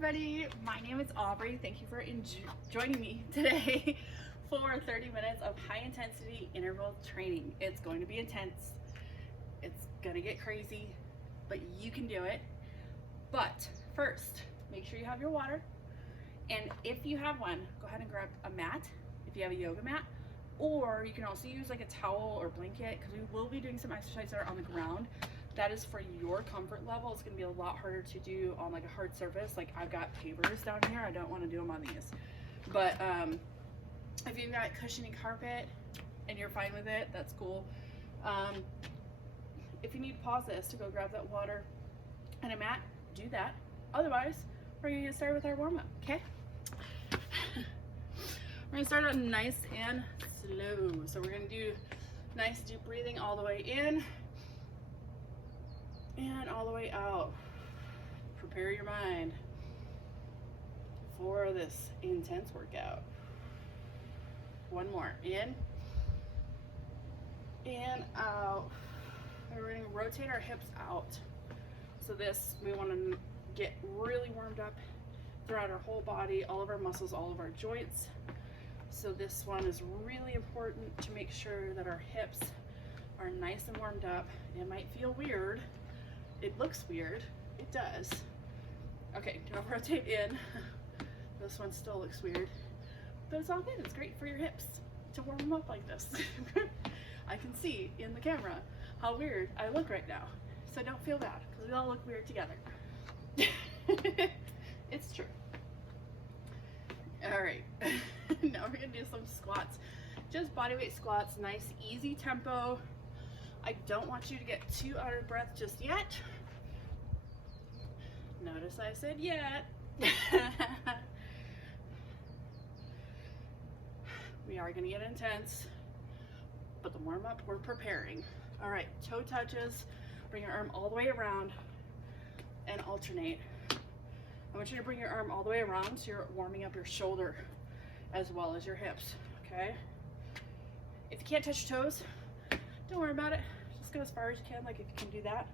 everybody, my name is Aubrey. Thank you for joining me today for 30 minutes of high intensity interval training. It's going to be intense, it's gonna get crazy, but you can do it. But first, make sure you have your water, and if you have one, go ahead and grab a mat if you have a yoga mat, or you can also use like a towel or blanket, because we will be doing some exercises that are on the ground. That is for your comfort level. It's gonna be a lot harder to do on like a hard surface. Like I've got pavers down here, I don't want to do them on these. But if you've got cushiony carpet and you're fine with it, that's cool. If you need to pause this to go grab that water and a mat, do that. Otherwise, we're gonna get started with our warm-up, okay? We're gonna start out nice and slow. So we're gonna do nice deep breathing all the way in and all the way out. Prepare your mind for this intense workout. One more, in and out. And we're gonna rotate our hips out. So this, we wanna get really warmed up throughout our whole body, all of our muscles, all of our joints. So this one is really important to make sure that our hips are nice and warmed up. It might feel weird. It looks weird, it does. Okay, don't rotate in. This one still looks weird, but it's all good. It's great for your hips to warm them up like this. I can see in the camera how weird I look right now. So don't feel bad, because we all look weird together. It's true. All right, now we're gonna do some squats. Just bodyweight squats, nice, easy tempo. I don't want you to get too out of breath just yet. Notice I said yet. We are gonna get intense, but the warm up, we're preparing. All right, toe touches, bring your arm all the way around and alternate. I want you to bring your arm all the way around so you're warming up your shoulder as well as your hips, okay? If you can't touch your toes, don't worry about it. Just go as far as you can. Like if you can do that,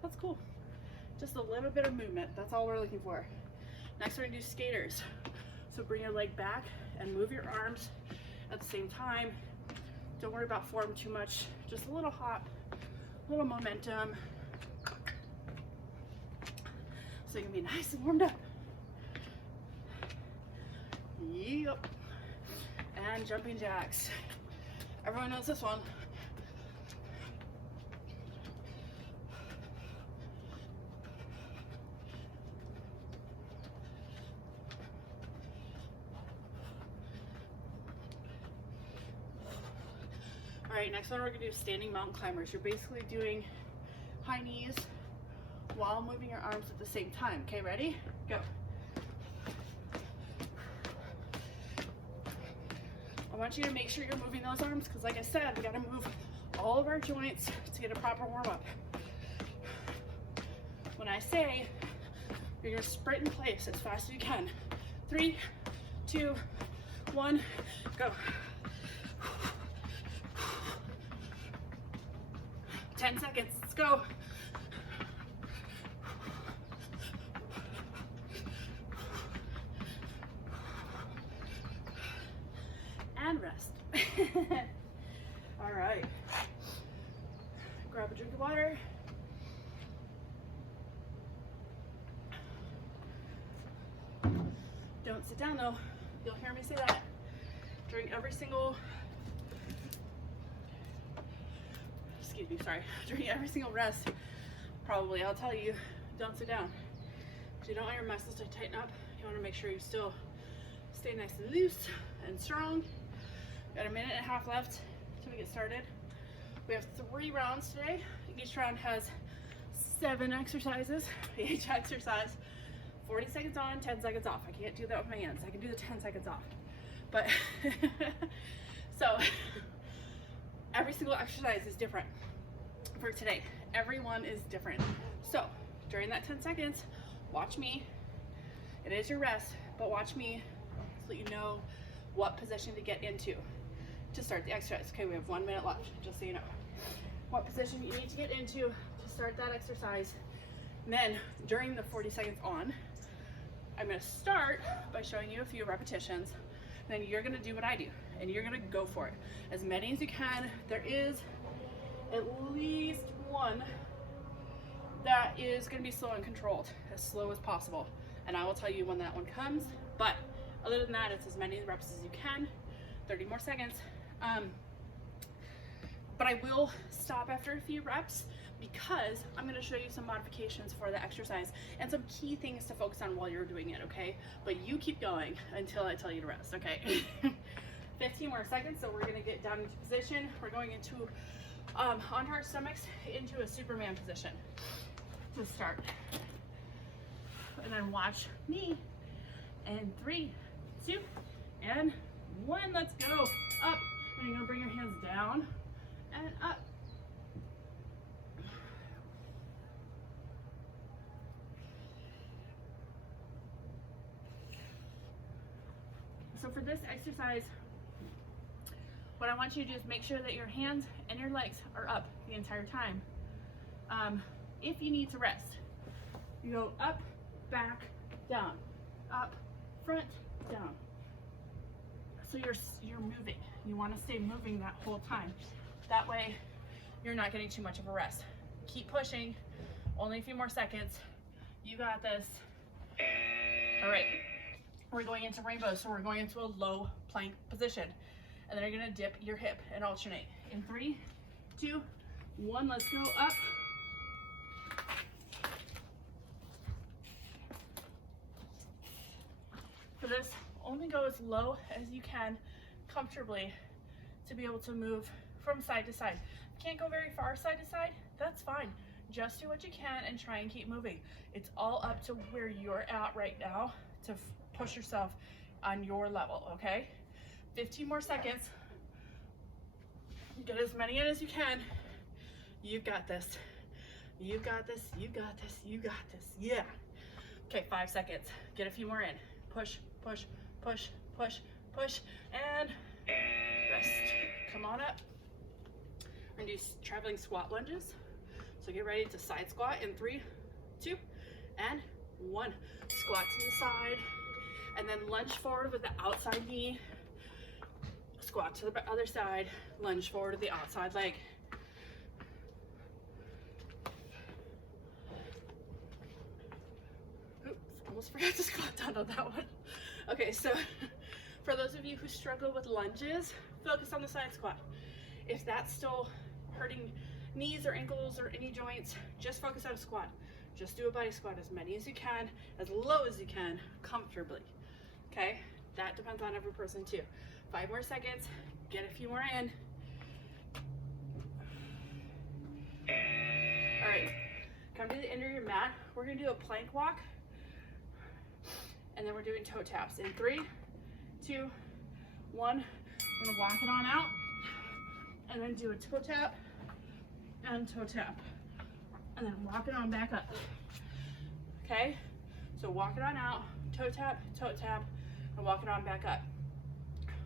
that's cool. Just a little bit of movement, that's all we're looking for. Next we're gonna do skaters. So bring your leg back and move your arms at the same time. Don't worry about form too much. Just a little hop, a little momentum. So you can be nice and warmed up. Yep. And jumping jacks. Everyone knows this one. All right, next one we're gonna do standing mountain climbers. You're basically doing high knees while moving your arms at the same time. Okay, ready? Go. I want you to make sure you're moving those arms, because like I said, we gotta move all of our joints to get a proper warm-up. When I say you're gonna sprint in place as fast as you can. 3, 2, 1, go. 10 seconds, let's go. And rest. All right. Grab a drink of water. Don't sit down though. You'll hear me say that during every single, during every single rest, probably I'll tell you, don't sit down. Because you don't want your muscles to tighten up. You want to make sure you still stay nice and loose and strong. Got a minute and a half left till we get started. We have 3 rounds today. Each round has 7 exercises. Each exercise, 40 seconds on, 10 seconds off. I can't do that with my hands. I can do the 10 seconds off. But, so, every single exercise is different for today. Everyone is different. So, during that 10 seconds, watch me. It is your rest, but watch me so that you know what position to get into to start the exercise. Okay, we have 1 minute left, just so you know. What position you need to get into to start that exercise. And then during the 40 seconds on, I'm gonna start by showing you a few repetitions. Then you're gonna do what I do, and you're gonna go for it. As many as you can. There is at least one that is gonna be slow and controlled, as slow as possible. And I will tell you when that one comes, but other than that, it's as many reps as you can, 30 more seconds. But I will stop after a few reps because I'm gonna show you some modifications for the exercise and some key things to focus on while you're doing it, okay? But you keep going until I tell you to rest, okay? 15 more seconds, so we're gonna get down into position. We're going into, onto our stomachs, into a Superman position to start. And then watch me. And 3, 2, and 1. Let's go. Up. And you're gonna bring your hands down and up. So for this exercise, what I want you to do is make sure that your hands and your legs are up the entire time. If you need to rest, you go up, back, down, up, front, down. So you're moving. You want to stay moving that whole time. That way you're not getting too much of a rest. Keep pushing. Only a few more seconds. You got this. All right. We're going into rainbow, so we're going into a low plank position. And then you're gonna dip your hip and alternate. In 3, 2, 1, let's go up. For this, only go as low as you can comfortably to be able to move from side to side. If you can't go very far side to side, that's fine. Just do what you can and try and keep moving. It's all up to where you're at right now to push yourself on your level, okay? 15 more seconds. Get as many in as you can. You've got this. You got this. You got this. You got this. Yeah. Okay, 5 seconds. Get a few more in. Push, push, push, push, push, and rest. Come on up. We're gonna do traveling squat lunges. So get ready to side squat in 3, 2, and 1. Squat to the side, and then lunge forward with the outside knee. Squat to the other side, lunge forward to the outside leg. Oops, almost forgot to squat down on that one. Okay, so for those of you who struggle with lunges, focus on the side squat. If that's still hurting knees or ankles or any joints, just focus on a squat. Just do a body squat, as many as you can, as low as you can, comfortably. Okay, that depends on every person too. 5 more seconds, get a few more in. All right, come to the end of your mat. We're gonna do a plank walk, and then we're doing toe taps. In 3, 2, 1, we're gonna walk it on out, and then do a toe tap, and toe tap, and then walk it on back up. Okay, so walk it on out, toe tap, and walk it on back up.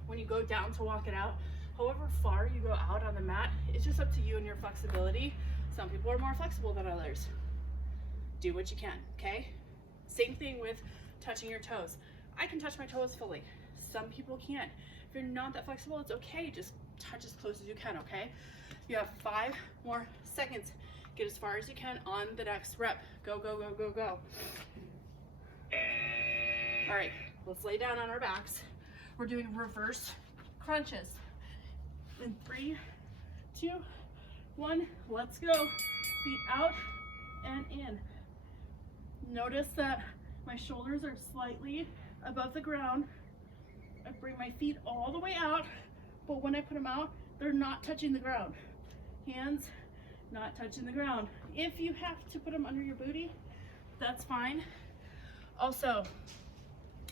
When you go down to walk it out, however far you go out on the mat, it's just up to you and your flexibility. Some people are more flexible than others. Do what you can, okay? Same thing with touching your toes. I can touch my toes fully. Some people can't. If you're not that flexible, it's okay. Just touch as close as you can, okay? You have 5 more seconds. Get as far as you can on the next rep. Go, go, go, go, go. All right, let's lay down on our backs. We're doing reverse crunches. In 3, 2, 1, let's go. Feet out and in. Notice that my shoulders are slightly above the ground. I bring my feet all the way out, but when I put them out, they're not touching the ground. Hands not touching the ground. If you have to put them under your booty, that's fine. Also,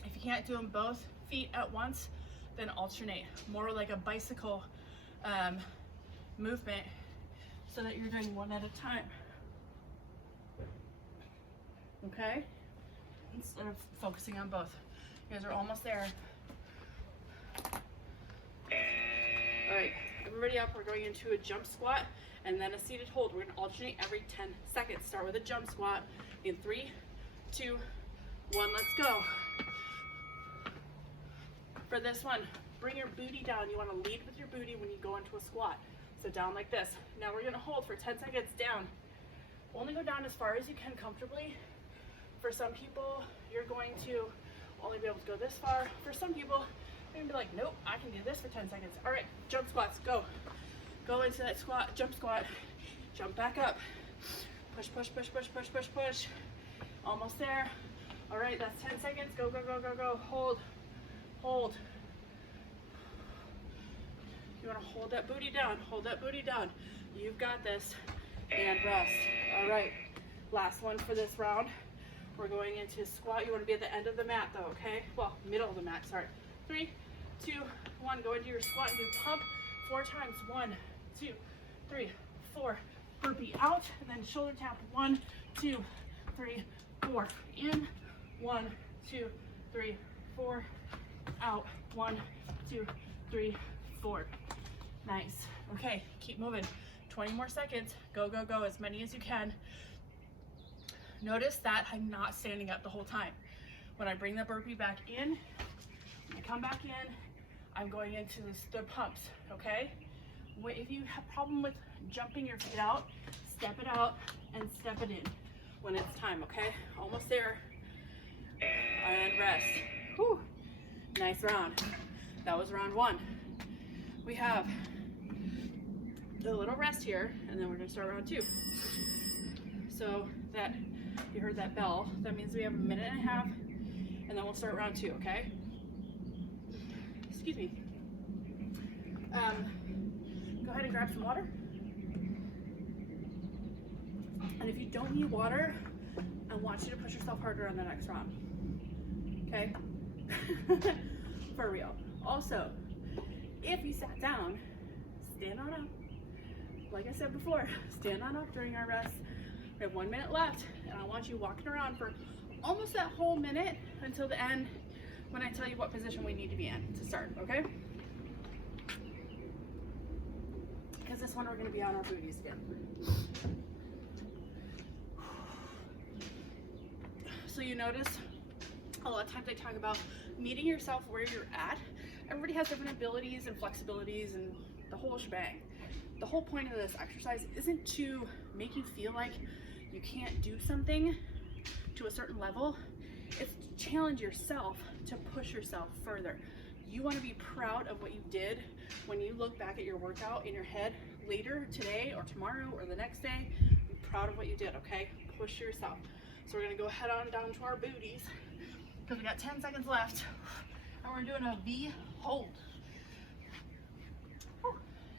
if you can't do them both feet at once, then alternate, more like a bicycle movement, so that you're doing one at a time. Okay? Instead of focusing on both. You guys are almost there. All right, everybody up. We're going into a jump squat and then a seated hold. We're gonna alternate every 10 seconds. Start with a jump squat in 3, 2, 1, let's go. For this one, bring your booty down. You want to lead with your booty when you go into a squat. So down like this. Now we're going to hold for 10 seconds down. Only go down as far as you can comfortably. For some people, you're going to only be able to go this far. For some people, you're going to be like, nope, I can do this for 10 seconds. All right, jump squats, go. Go into that squat, jump squat, jump back up. Push, push, push, push, push, push, push. Almost there. All right, that's 10 seconds. Go, go, go, go, go. Hold, hold. You want to hold that booty down. Hold that booty down. You've got this. And rest. All right, last one for this round. We're going into squat. You want to be at the end of the mat though, okay? Well, middle of the mat, sorry. 3, 2, 1. Go into your squat and do pump 4 times. 1, 2, 3, 4. Burpee out, and then shoulder tap. 1, 2, 3, 4. In. 1, 2, 3, 4. Out. 1, 2, 3, 4. Nice. Okay, keep moving. 20 more seconds. Go, go, go, as many as you can. Notice that I'm not standing up the whole time. When I bring the burpee back in, when I come back in, I'm going into the pumps, okay? If you have a problem with jumping your feet out, step it out and step it in when it's time, okay? Almost there. And rest. Whew. Nice round. That was round 1. We have a little rest here, and then we're gonna start round 2. So that, you heard that bell, that means we have a minute and a half, and then we'll start round 2, okay? Excuse me. Go ahead and grab some water. And if you don't need water, I want you to push yourself harder on the next round, okay? For real. Also, if you sat down, stand on up. Like I said before, stand on up during our rest. We have 1 minute left, and I want you walking around for almost that whole minute until the end when I tell you what position we need to be in to start, okay? Because this one we're going to be on our booties again. So you notice a lot of times I talk about meeting yourself where you're at. Everybody has different abilities and flexibilities and the whole shebang. The whole point of this exercise isn't to make you feel like you can't do something to a certain level. It's to challenge yourself to push yourself further. You want to be proud of what you did when you look back at your workout in your head later today or tomorrow or the next day. Be proud of what you did, okay? Push yourself. So we're going to go head on down to our booties because we got 10 seconds left. And we're doing a V hold.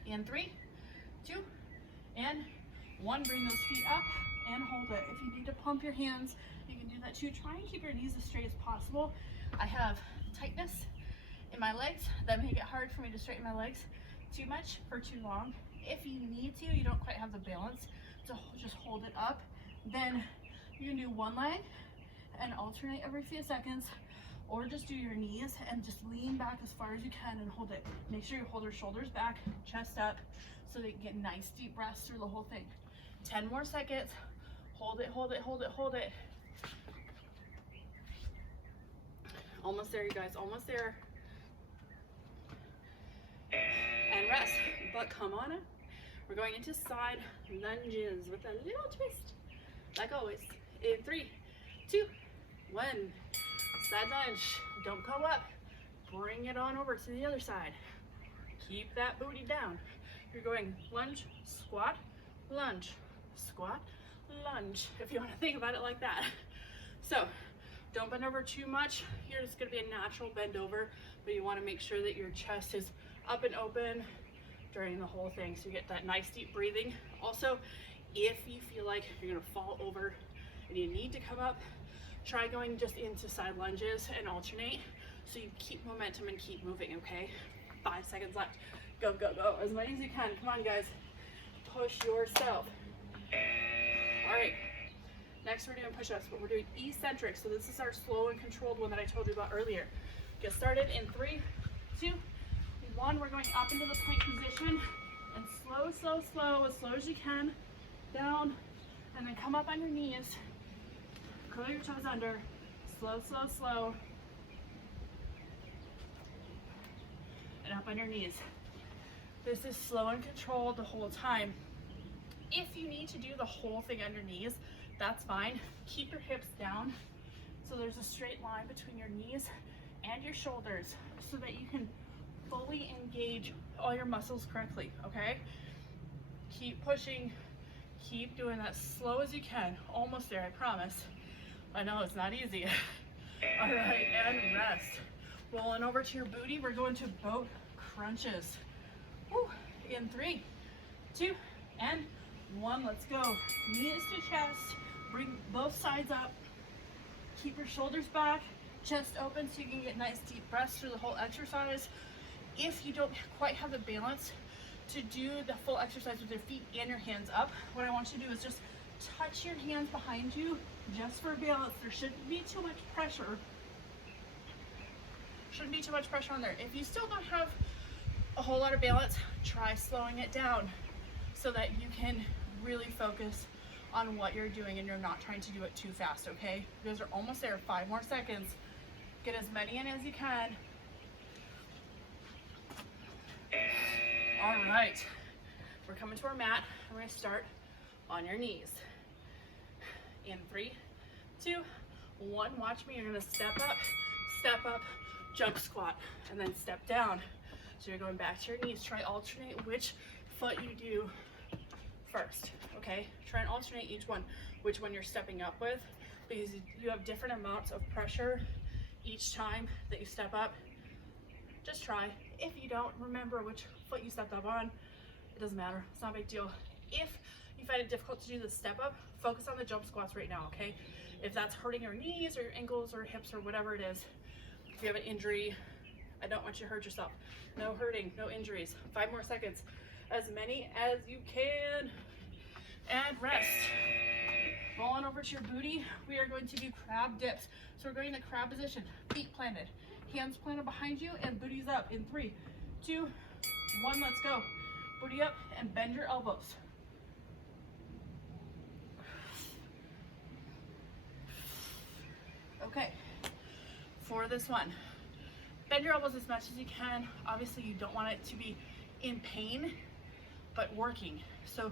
In 3, 2, and 1. Bring those feet up and hold it. If you need to pump your hands, you can do that too. Try and keep your knees as straight as possible. I have tightness in my legs that make it hard for me to straighten my legs too much for too long. If you need to, you don't quite have the balance to just hold it up, then you can do one leg and alternate every few seconds, or just do your knees and just lean back as far as you can and hold it. Make sure you hold your shoulders back, chest up, so that you get nice deep breaths through the whole thing. 10 more seconds. Hold it, hold it, hold it, hold it. Almost there, you guys, almost there. And rest, but come on up. We're going into side lunges with a little twist, like always. In 3, 2, 1. Side lunge. Don't go up. Bring it on over to the other side. Keep that booty down. You're going lunge, squat, lunge, squat, lunge, if you want to think about it like that. So don't bend over too much. Here it's going to be a natural bend over, but you want to make sure that your chest is up and open during the whole thing, so you get that nice deep breathing. Also, if you feel like you're going to fall over and you need to come up, try going just into side lunges and alternate so you keep momentum and keep moving, okay? 5 seconds left. Go, go, go, as many as you can. Come on, guys. Push yourself. All right, next we're doing push-ups, but we're doing eccentric. So this is our slow and controlled one that I told you about earlier. Get started in 3, 2, 1. We're going up into the plank position and slow, slow, slow, as slow as you can, down, and then come up on your knees. Curl your toes under, Slow, slow, slow. And up on your knees. This is slow and controlled the whole time. If you need to do the whole thing on your knees, that's fine. Keep your hips down so there's a straight line between your knees and your shoulders so that you can fully engage all your muscles correctly, okay? Keep pushing, keep doing that slow as you can. Almost there, I promise. I know it's not easy. All right, and rest. Rolling over to your booty, we're going to boat crunches. Woo. In 3, 2, and 1, let's go. Knees to chest, bring both sides up. Keep your shoulders back, chest open so you can get nice deep breaths through the whole exercise. If you don't quite have the balance to do the full exercise with your feet and your hands up, what I want you to do is just touch your hands behind you just for balance. There shouldn't be too much pressure. Shouldn't be too much pressure on there. If you still don't have a whole lot of balance, try slowing it down so that you can really focus on what you're doing and you're not trying to do it too fast, okay? You guys are almost there. 5 more seconds. Get as many in as you can. All right, we're coming to our mat. We're gonna start on your knees. In 3, 2, 1, watch me. You're gonna step up, jump squat, and then step down. So you're going back to your knees. Try alternate which foot you do first, okay? Try and alternate each one, which one you're stepping up with, because you have different amounts of pressure each time that you step up. Just try. If you don't remember which foot you stepped up on, it doesn't matter. It's not a big deal. If you find it difficult to do the step up, focus on the jump squats right now, okay? If that's hurting your knees or your ankles or hips or whatever it is, if you have an injury, I don't want you to hurt yourself. No hurting, no injuries. 5 more seconds. As many as you can. And rest. Rolling over to your booty, we are going to do crab dips. So we're going to crab position, feet planted, hands planted behind you, and booties up. In 3, 2, 1, let's go. Booty up and bend your elbows. Okay, for this one, bend your elbows as much as you can. Obviously, you don't want it to be in pain, but working. So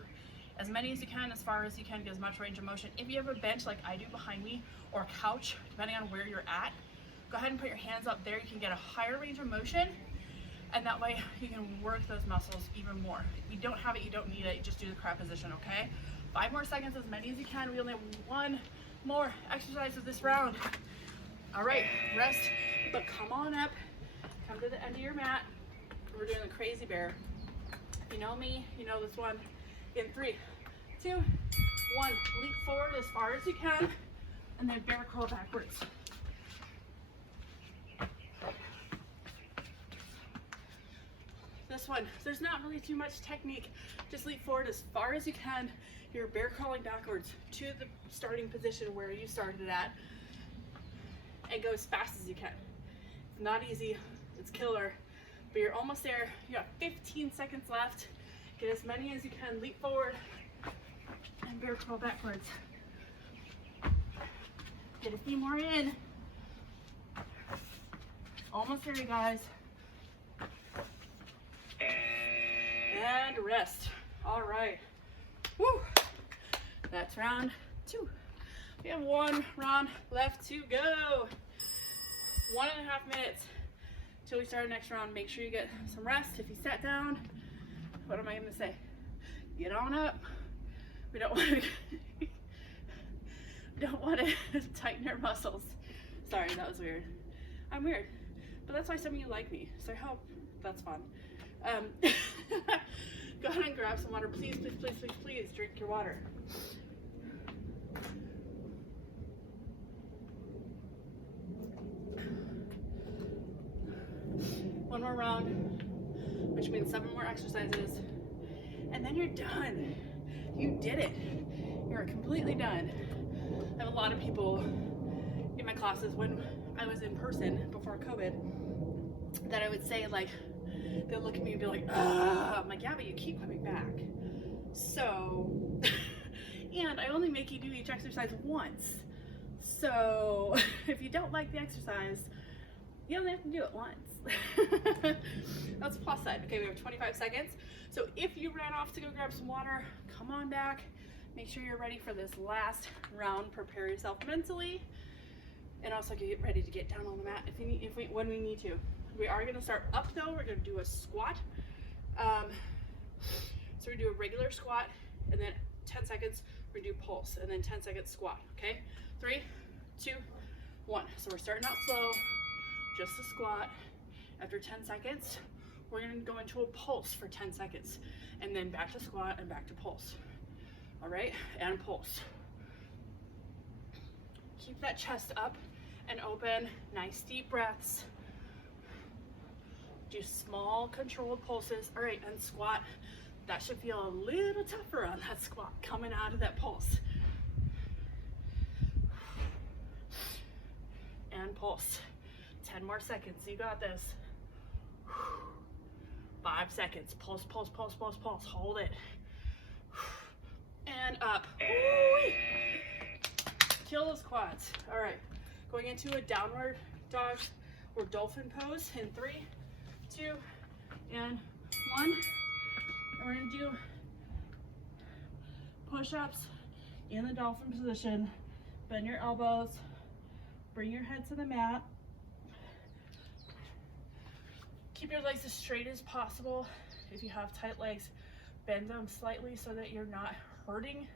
as many as you can, as far as you can, get as much range of motion. If you have a bench like I do behind me, or a couch, depending on where you're at, go ahead and put your hands up there. You can get a higher range of motion, and that way you can work those muscles even more. If you don't have it, you don't need it. You just do the crab position, okay? 5 more seconds, as many as you can. We only have 1 more exercise of this round. All right, rest, but come on up. Come to the end of your mat. We're doing the crazy bear. You know me, you know this one. In 3, 2, 1, leap forward as far as you can, and then bear crawl backwards. This one, there's not really too much technique. Just leap forward as far as you can. You're bear crawling backwards to the starting position where you started at, and go as fast as you can. It's not easy, it's killer, but you're almost there. You got 15 seconds left. Get as many as you can, leap forward, and bear crawl backwards. Get a few more in. Almost there, you guys. And rest. All right. Woo. That's round 2. We have 1 round left to go. 1.5 minutes till we start our next round. Make sure you get some rest. If you sat down, what am I going to say? Get on up. We don't want to tighten our muscles. Sorry, that was weird. I'm weird, but that's why some of you like me. So I hope that's fun. Go ahead and grab some water. Please, please, please, please, please drink your water. One more round, which means 7 more exercises, and then you're done. You did it. You're completely done. I have a lot of people in my classes when I was in person before COVID that I would say, like, they'll look at me and be like, "Ugh." I'm like, yeah, but you keep coming back. So, and I only make you do each exercise once. So if you don't like the exercise, you only have to do it once. That's a plus side. Okay, we have 25 seconds. So if you ran off to go grab some water, come on back. Make sure you're ready for this last round. Prepare yourself mentally, and also get ready to get down on the mat when we need to. We are going to start up though. We're going to do a squat. So we do a regular squat, and then 10 seconds we do pulse, and then 10 seconds squat. Okay, 3, 2, 1. So we're starting out slow, just a squat. After 10 seconds, we're going to go into a pulse for 10 seconds, and then back to squat and back to pulse. All right, and pulse. Keep that chest up and open. Nice deep breaths. Do small controlled pulses. All right, and squat. That should feel a little tougher on that squat coming out of that pulse. And pulse. 10 more seconds. You got this. 5 seconds. Pulse, pulse, pulse, pulse, pulse. Hold it. And up. Ooh-wee. Kill those quads. All right. Going into a downward dog or dolphin pose in 3, 2, and 1. And we're going to do push-ups in the dolphin position. Bend your elbows. Bring your head to the mat. Keep your legs as straight as possible. If you have tight legs, bend them slightly so that you're not hurting.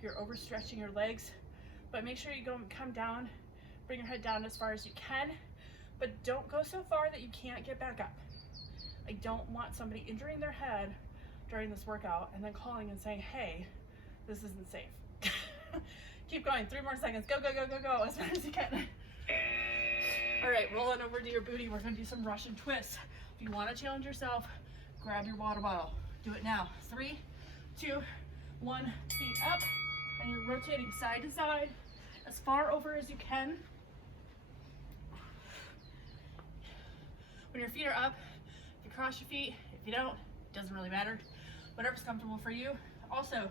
You're overstretching your legs. But make sure you come down, bring your head down as far as you can, but don't go so far that you can't get back up. I don't want somebody injuring their head during this workout and then calling and saying, hey, this isn't safe. Keep going, 3 more seconds. Go, go, go, go, go, as fast as you can. All right, roll on over to your booty. We're gonna do some Russian twists. If you wanna challenge yourself, grab your water bottle. Do it now. 3, 2, 1, feet up, and you're rotating side to side as far over as you can. When your feet are up, if you cross your feet, if you don't, it doesn't really matter. Whatever's comfortable for you. Also,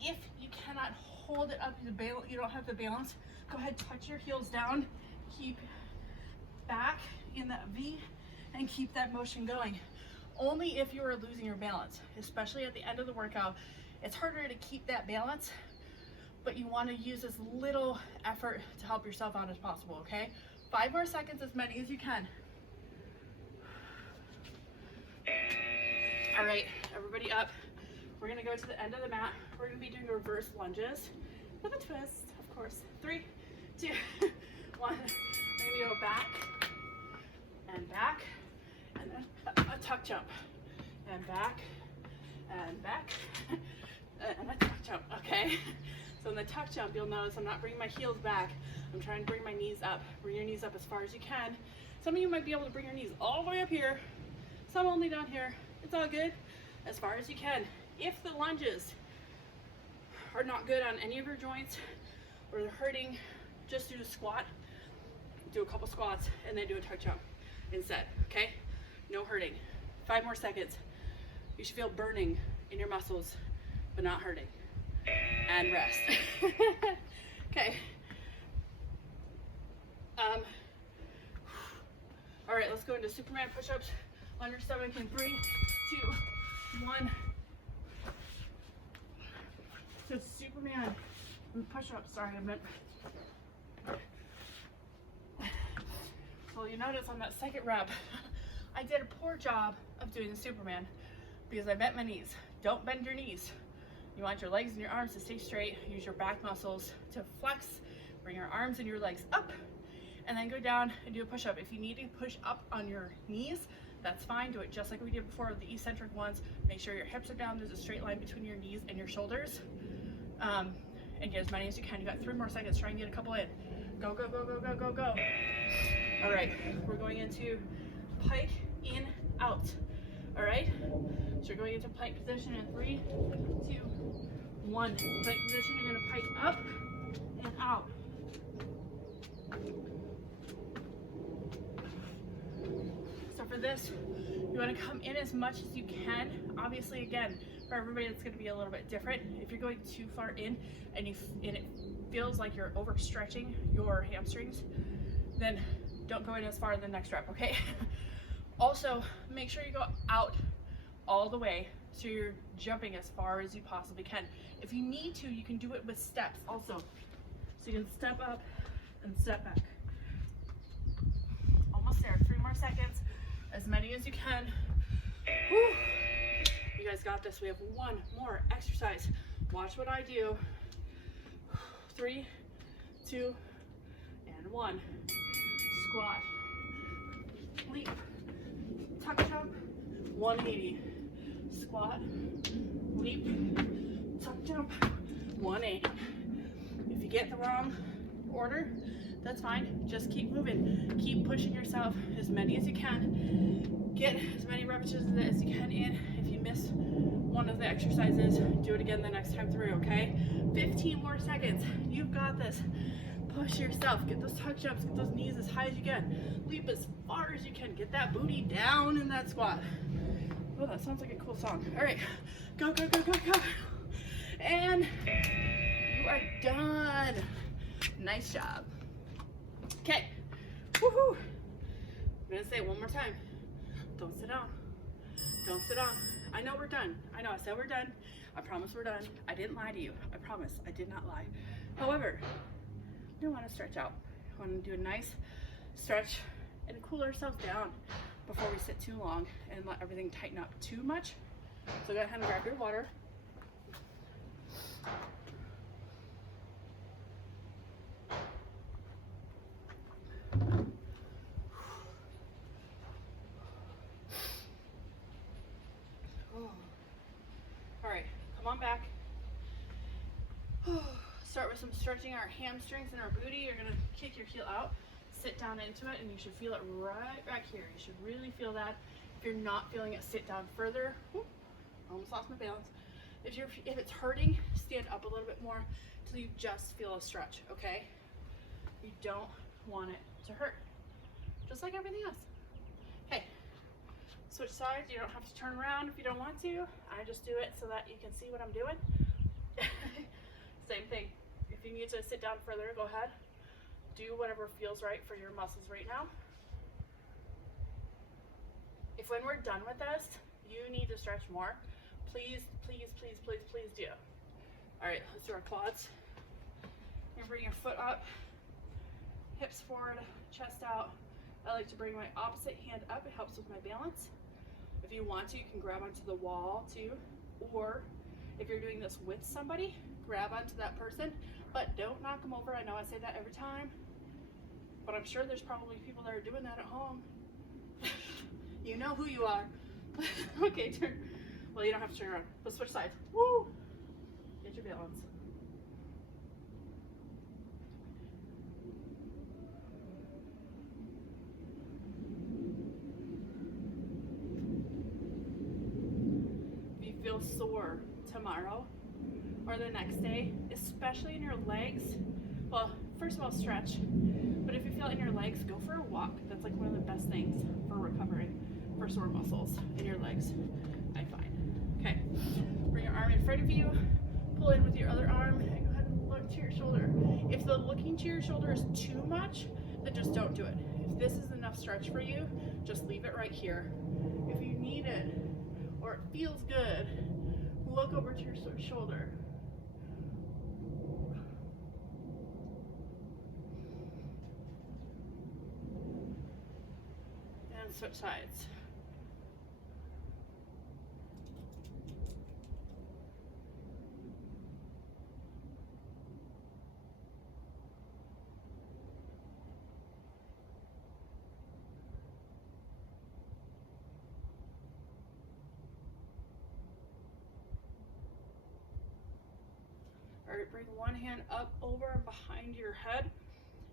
if you cannot hold it up, you don't have the balance, go ahead, touch your heels down, keep back in that V, and keep that motion going. Only if you are losing your balance, especially at the end of the workout. It's harder to keep that balance, but you want to use as little effort to help yourself out as possible, okay? 5 more seconds, as many as you can. All right, everybody up. We're gonna go to the end of the mat. We're gonna be doing reverse lunges with a twist, of course. 3, 2, 1. We're gonna go back, and then a tuck jump, and back, and a tuck jump, okay? So in the tuck jump, you'll notice I'm not bringing my heels back. I'm trying to bring my knees up. Bring your knees up as far as you can. Some of you might be able to bring your knees all the way up here, some only down here. It's all good, as far as you can. If the lunges are not good on any of your joints or they're hurting, just do a squat, do a couple squats, and then do a tuck jump instead, okay? No hurting. 5 more seconds. You should feel burning in your muscles, but not hurting. And rest. Okay. All right, let's go into Superman push-ups on your stomach in 3, 2, 1. So Superman push-ups, sorry, I meant. Well, you notice on that second rep, I did a poor job of doing the Superman because I bent my knees. Don't bend your knees. You want your legs and your arms to stay straight. Use your back muscles to flex. Bring your arms and your legs up, and then go down and do a push-up. If you need to push up on your knees, that's fine. Do it just like we did before with the eccentric ones. Make sure your hips are down. There's a straight line between your knees and your shoulders. And get as many as you can. You got 3 more seconds. Try and get a couple in. Go, go, go, go, go, go, go. All right, we're going into pike in, out. All right, so you're going into plank position in 3, 2, 1. Plank position, you're gonna pike up and out. So for this, you wanna come in as much as you can. Obviously, again, for everybody, it's gonna be a little bit different. If you're going too far in and it feels like you're overstretching your hamstrings, then don't go in as far in the next rep, okay? Also, make sure you go out all the way so you're jumping as far as you possibly can. If you need to, you can do it with steps also. So you can step up and step back. Almost there, 3 more seconds, as many as you can. Whew. You guys got this. We have 1 more exercise. Watch what I do. 3, 2, and 1. Squat, leap, tuck jump, 180. Squat, leap, tuck jump, 180. If you get the wrong order, that's fine. Just keep moving. Keep pushing yourself as many as you can. Get as many repetitions as you can in. If you miss one of the exercises, do it again the next time through, okay? 15 more seconds. You've got this. Push yourself. Get those tuck jumps. Get those knees as high as you can. Leap as far as you can. Get that booty down in that squat. Oh, that sounds like a cool song. All right, go, go, go, go, go. And you are done. Nice job. Okay, woohoo. I'm gonna say it one more time. Don't sit down. Don't sit down. I know we're done. I know I said we're done. I promise we're done. I didn't lie to you. I promise I did not lie. However, we want to stretch out. I want to do a nice stretch and cool ourselves down before we sit too long and let everything tighten up too much. So go ahead and grab your water. All right, come on back. Start with some stretching our hamstrings and our booty. You're gonna kick your heel out, sit down into it, and you should feel it right back here. You should really feel that. If you're not feeling it, sit down further. Whoop, almost lost my balance. If it's hurting, stand up a little bit more till you just feel a stretch, okay? You don't want it to hurt, just like everything else. Okay, switch sides. You don't have to turn around if you don't want to. I just do it so that you can see what I'm doing. Same thing. If you need to sit down further, go ahead. Do whatever feels right for your muscles right now. If when we're done with this, you need to stretch more, please, please, please, please, please do. All right, let's do our quads. You're gonna bring your foot up, hips forward, chest out. I like to bring my opposite hand up. It helps with my balance. If you want to, you can grab onto the wall too, or if you're doing this with somebody, grab onto that person, but don't knock them over. I know I say that every time, but I'm sure there's probably people that are doing that at home. You know who you are. Okay, turn. Well, you don't have to turn around, but switch sides. Woo! Get your balance. If you feel sore tomorrow or the next day, especially in your legs, well, first of all, stretch. But if you feel it in your legs, go for a walk. That's like one of the best things for recovering for sore muscles in your legs, I find. Okay, bring your arm in front of you, pull in with your other arm, and go ahead and look to your shoulder. If the looking to your shoulder is too much, then just don't do it. If this is enough stretch for you, just leave it right here. If you need it, or it feels good, look over to your shoulder. And switch sides. All right, bring one hand up over and behind your head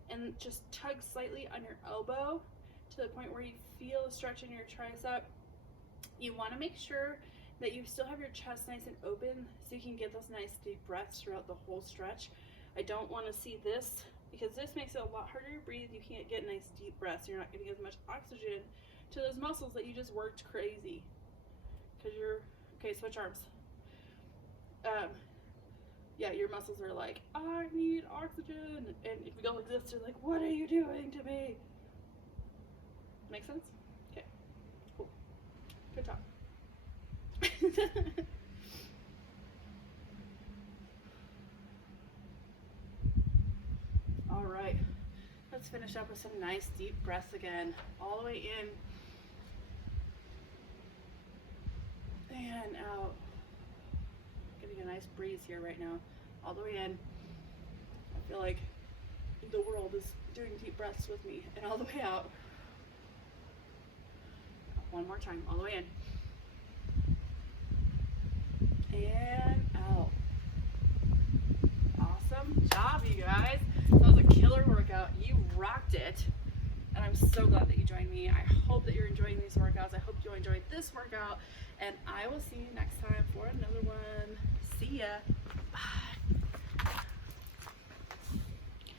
and just tug slightly on your elbow to the point where you feel a stretch in your tricep. You want to make sure that you still have your chest nice and open so you can get those nice deep breaths throughout the whole stretch. I don't want to see this because this makes it a lot harder to breathe. You can't get nice deep breaths. You're not getting as much oxygen to those muscles that you just worked crazy. Because you're, okay, switch arms. yeah, your muscles are like, I need oxygen. And if you go like this, they're like, what are you doing to me? Make sense? Okay, cool. Good job. All right, let's finish up with some nice deep breaths again. All the way in and out. Getting a nice breeze here right now. All the way in. I feel like the world is doing deep breaths with me. And all the way out. One more time. All the way in. And out. Awesome job, you guys. That was a killer workout. You rocked it. And I'm so glad that you joined me. I hope that you're enjoying these workouts. I hope you enjoyed this workout. And I will see you next time for another one. See ya. Bye.